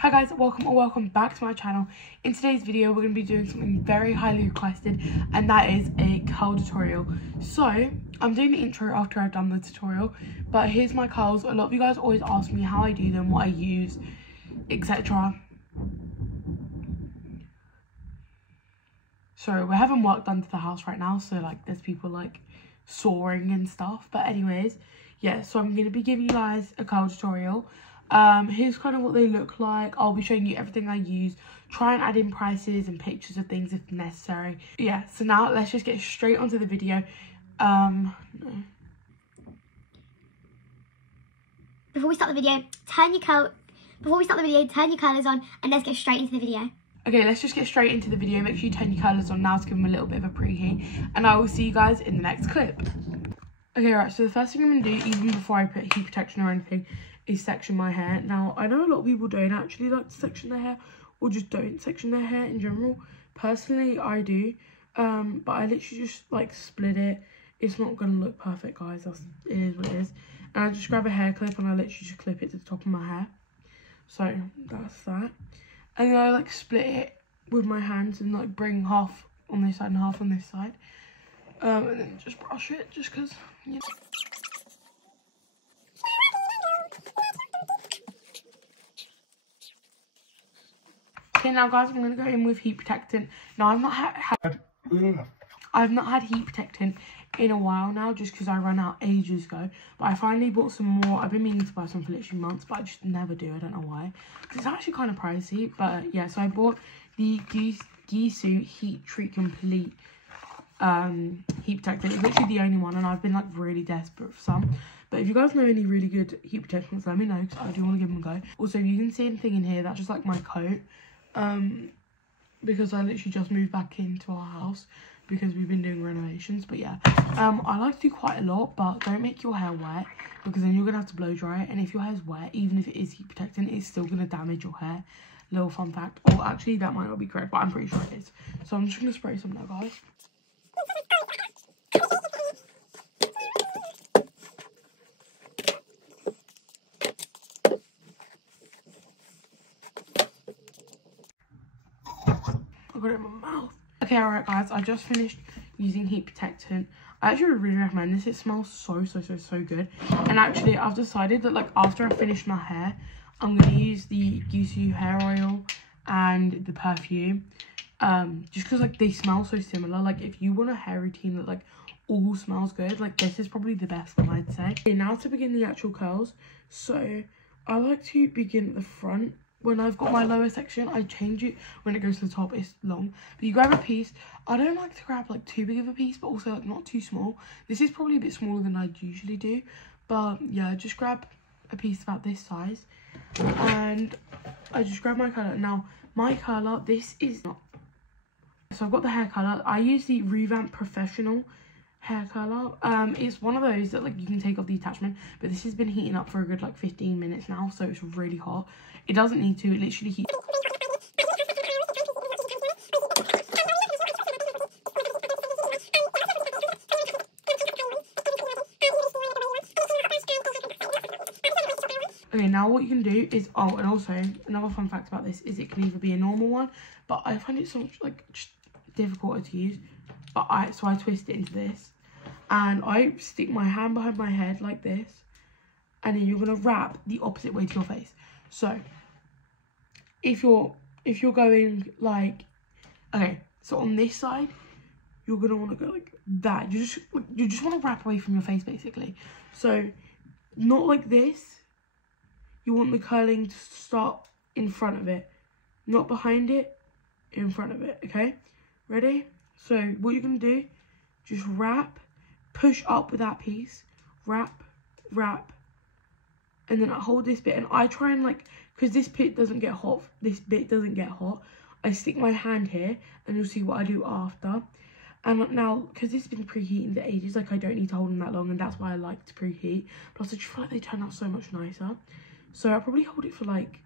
Hi guys, welcome or welcome back to my channel. In today's video we're going to be doing something very highly requested, and that is a curl tutorial. So I'm doing the intro after I've done the tutorial, but here's my curls. A lot of you guys always ask me how I do them, what I use, etc. So we're having work done to the house right now, so like there's people like sawing and stuff, but anyways, yeah, so I'm going to be giving you guys a curl tutorial. Here's kind of what they look like. I'll be showing you everything I use, try and add in prices and pictures of things if necessary. Yeah, so now let's just get straight onto the video. Before we start the video, turn your curlers on and let's get straight into the video. Okay, let's just get straight into the video. Make sure you turn your curlers on now to give them a little bit of a preheat, and I will see you guys in the next clip. Okay, right, so the first thing I'm going to do, even before I put heat protection or anything, is section my hair. Now, I know a lot of people don't actually like to section their hair, or just don't section their hair in general. Personally, I do, but I literally just like split it. It's not going to look perfect, guys. It is what it is. And I just grab a hair clip and I literally just clip it to the top of my hair. So that's that. And then I like split it with my hands and like bring half on this side and half on this side. And then just brush it, just because, you know. Okay, now guys, I'm going to go in with heat protectant. Now, I've not had heat protectant in a while now, just because I ran out ages ago. But I finally bought some more. I've been meaning to buy some for literally months, but I just never do. I don't know why. It's actually kind of pricey, but yeah. So I bought the Gisou Heat Treat Complete heat protectant. It's literally the only one, and I've been like really desperate for some. But if you guys know any really good heat protectants, let me know, because I do want to give them a go. Also, you can see anything in here, that's just like my coat. Because I literally just moved back into our house because we've been doing renovations. But yeah, I like to do quite a lot, but don't make your hair wet, because then you're gonna have to blow dry it, and if your hair's wet, even if it is heat protectant, it's still gonna damage your hair. Little fun fact. Or actually, that might not be correct, but I'm pretty sure it is. So I'm just gonna spray some now, guys. I got it in my mouth. Okay, alright guys, I just finished using heat protectant. I actually really recommend this. It smells so good. And actually, I've decided that like after I finish my hair, I'm going to use the Gisou hair oil and the perfume. Just because like they smell so similar. Like if you want a hair routine that like all smells good, like this is probably the best one, I'd say. Okay, now to begin the actual curls. So I like to begin at the front. When I've got my lower section, I change it when it goes to the top. It's long, but you grab a piece. I don't like to grab like too big of a piece, but also like not too small. This is probably a bit smaller than I'd usually do, but yeah, just grab a piece about this size, and I just grab my curler. Now my curler, this is not, so I've got the hair curler. I use the Revamp Professional hair curler. It's one of those that like you can take off the attachment, but this has been heating up for a good like 15 minutes now, so it's really hot. It doesn't need to, it literally heats. Okay, now what you can do is, oh, and also another fun fact about this is it can either be a normal one, but I find it so much like just difficult to use. But I twist it into this, and I stick my hand behind my head like this, and then you're gonna wrap the opposite way to your face. So if you're going like, okay, so on this side, you're gonna want to go like that. You just want to wrap away from your face basically. So not like this. You want the curling to start in front of it, not behind it, in front of it. Okay, ready? So what you're gonna do, just wrap, push up with that piece, wrap, and then I hold this bit, and I try and like, because this bit doesn't get hot, I stick my hand here, and you'll see what I do after. And now, because this has been preheating for ages, like I don't need to hold them that long, and that's why I like to preheat. Plus I just feel like they turn out so much nicer. So I'll probably hold it for like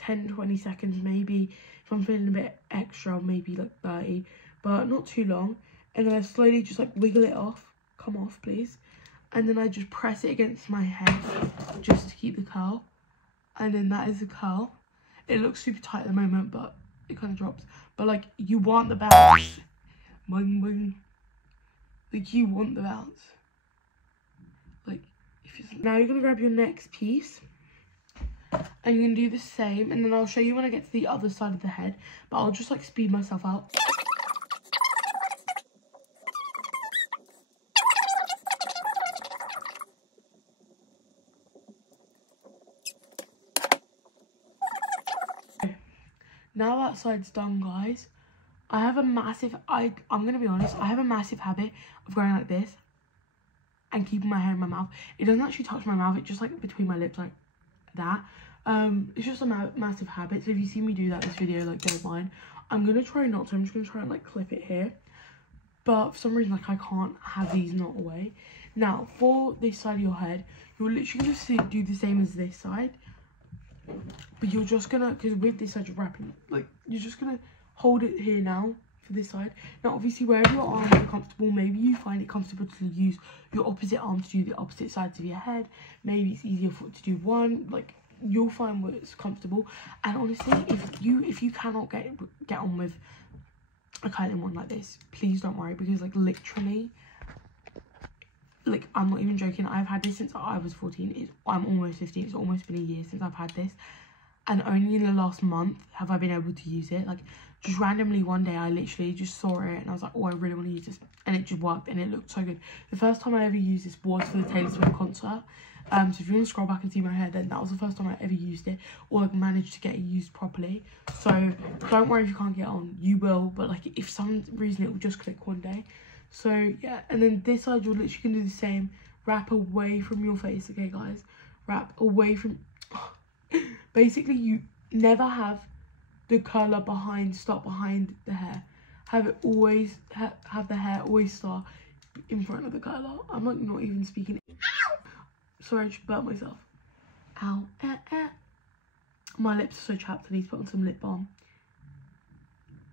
10-20 seconds, maybe if I'm feeling a bit extra, maybe like 30, but not too long. And then I slowly just like wiggle it off. Come off, please. And then I just press it against my head just to keep the curl. And then that is the curl. It looks super tight at the moment, but it kind of drops. But like, you want the bounce. Boing, boing. Like, you want the bounce. Like, now you're gonna grab your next piece and you're gonna do the same, and then I'll show you when I get to the other side of the head, but I'll just like speed myself out. Now that side's done, guys, I have a massive, I'm gonna be honest, I have a massive habit of going like this and keeping my hair in my mouth. It doesn't actually touch my mouth, it's just like between my lips, like that. It's just a massive habit, so if you see me do that this video, like, don't mind. I'm gonna try not to. I'm just gonna try and like clip it here, but for some reason, like, I can't have these knot away. Now for this side of your head, you're literally gonna do the same as this side, but you're just gonna, because with this side you're wrapping, like, you're just gonna hold it here now for this side. Now obviously, wherever your arms are comfortable, maybe you find it comfortable to use your opposite arm to do the opposite sides of your head. Maybe it's easier to do one, like, you'll find what's comfortable. And honestly, if you cannot get on with a curling one like this, please don't worry, because like, literally, like, I'm not even joking, I've had this since I was 14. I'm almost 15. It's almost been a year since I've had this, and only in the last month have I been able to use it. Like, just randomly one day I literally just saw it and I was like, oh, I really want to use this, and it just worked and it looked so good. The first time I ever used this was for the Taylor Swift concert. So if you want to scroll back and see my hair, then that was the first time I ever used it, or like managed to get it used properly. So don't worry if you can't get on, you will, but like, if some reason it will just click one day. So yeah, and then this side you're literally gonna do the same. Wrap away from your face, okay guys? Wrap away from, basically you never have the curler start behind the hair. Have it always, have the hair always start in front of the curler. I'm like not even speaking. Sorry, I just burnt myself. Ow, My lips are so chapped, I need to put on some lip balm.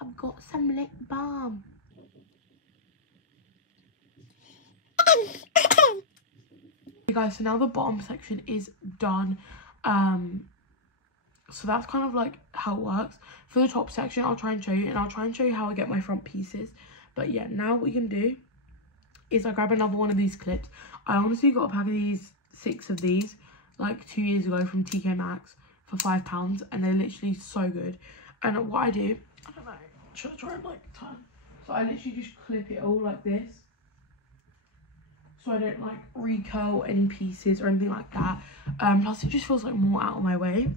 I've got some lip balm. Okay guys, so now the bottom section is done. So that's kind of like how it works. For the top section, I'll try and show you, and I'll try and show you how I get my front pieces. But yeah, now what you can do is I grab another one of these clips. I honestly got a pack of these, 6 of these, like 2 years ago from TK Maxx for £5, and they're literally so good. And what I do, I don't know, should I try and like turn? So I literally just clip it all like this, so I don't like recurl any pieces or anything like that. Plus it just feels like more out of my way.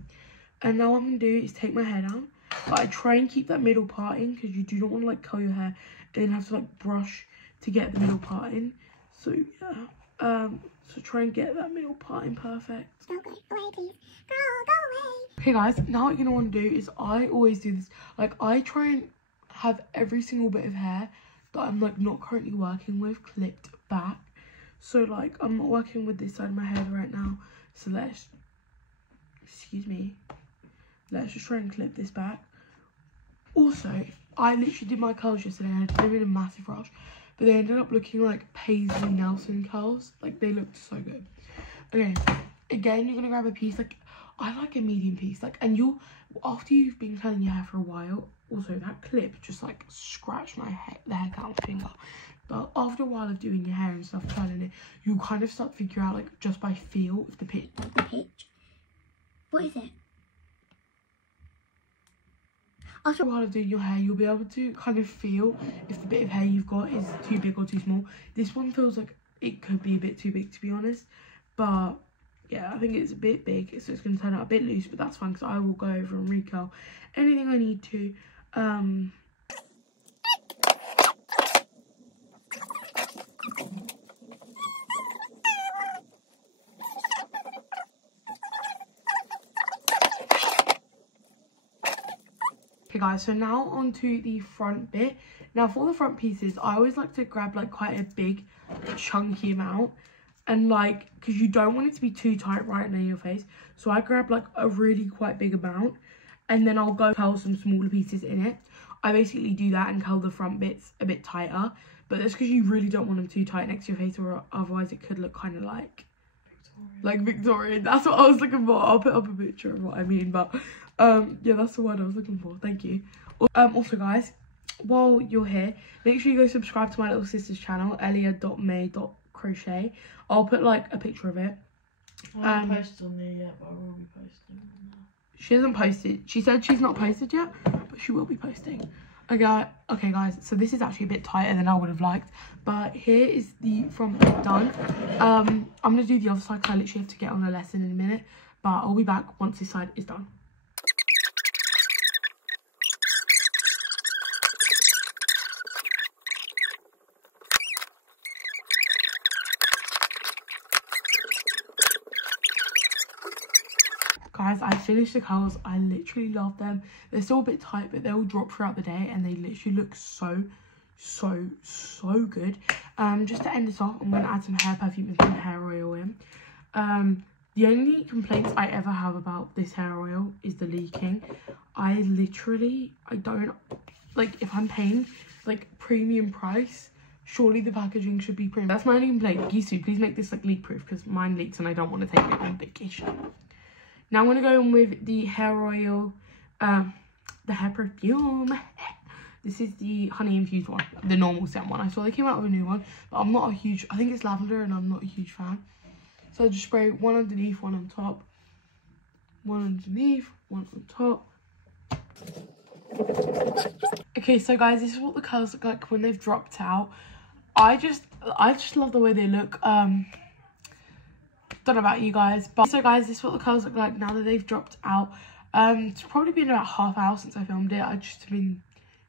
And now what I'm gonna do is take my hair down, but I try and keep that middle part in, because you do not want to like curl your hair and then have to like brush to get the middle part in. So yeah, so try and get that middle part in perfect. Don't go away, please. Go away. Okay guys, now what you're gonna want to do is, I always do this, like, I try and have every single bit of hair that I'm like not currently working with clipped back. So like, I'm not working with this side of my head right now, so let's just try and clip this back. Also, I literally did my curls yesterday and I did them in a massive rush, but they ended up looking like Paisley Nelson curls. Like, they looked so good. Okay, again, you're gonna grab a piece, like, I like a medium piece, like, and after you've been curling your hair for a while, also that clip just like scratched the hair out of my finger. But after a while of doing your hair and stuff, curling it, you kind of start to figure out, like, just by feel, if the pitch. What is it? After a while of doing your hair, you'll be able to kind of feel if the bit of hair you've got is too big or too small. This one feels like it could be a bit too big, to be honest. But yeah, I think it's a bit big, so it's going to turn out a bit loose, but that's fine, because I will go over and recurl anything I need to. Okay guys, so now onto the front bit. Now for the front pieces, I always like to grab like quite a big chunky amount, and like, because you don't want it to be too tight right near your face, so I grab like a really quite big amount, and then I'll go curl some smaller pieces in it. I basically do that and curl the front bits a bit tighter, but that's because you really don't want them too tight next to your face, or otherwise it could look kind of like Victorian. That's what I was looking for. I'll put up a picture of what I mean, but Yeah, that's the word I was looking for. Thank you. Also, guys, while you're here, make sure you go subscribe to my little sister's channel, elia.may.crochet. I'll put like a picture of it. I haven't posted on there yet, but I will be posting. She hasn't posted. She said she's not posted yet, but she will be posting. Okay, guys, so this is actually a bit tighter than I would have liked, but here is the front bit done. I'm gonna do the other side because I literally have to get on a lesson in a minute, but I'll be back once this side is done. Guys, I finished the curls. I literally love them. They're still a bit tight, but they'll drop throughout the day and they literally look so good. Just to end this off, I'm going to add some hair perfume and some hair oil in. The only complaints I ever have about this hair oil is the leaking. I don't, like, if I'm paying like premium price, surely the packaging should be premium. That's my only complaint. Gisu, please make this like leak proof because mine leaks and I don't want to take it on vacation. Now I'm going to go in with the hair oil, the hair perfume. This is the honey infused one, the normal scent one. I saw they came out with a new one, but I'm not a huge, I think it's lavender and I'm not a huge fan. So I just spray one underneath, one on top, one underneath, one on top. Okay, so guys, this is what the colours look like when they've dropped out. I just love the way they look. Don't know about you guys, but so guys, this is what the colours look like now that they've dropped out. It's probably been about half hour since I filmed it. I've just been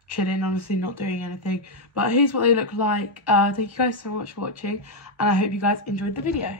chilling, honestly, not doing anything. But here's what they look like. Thank you guys so much for watching, and I hope you guys enjoyed the video.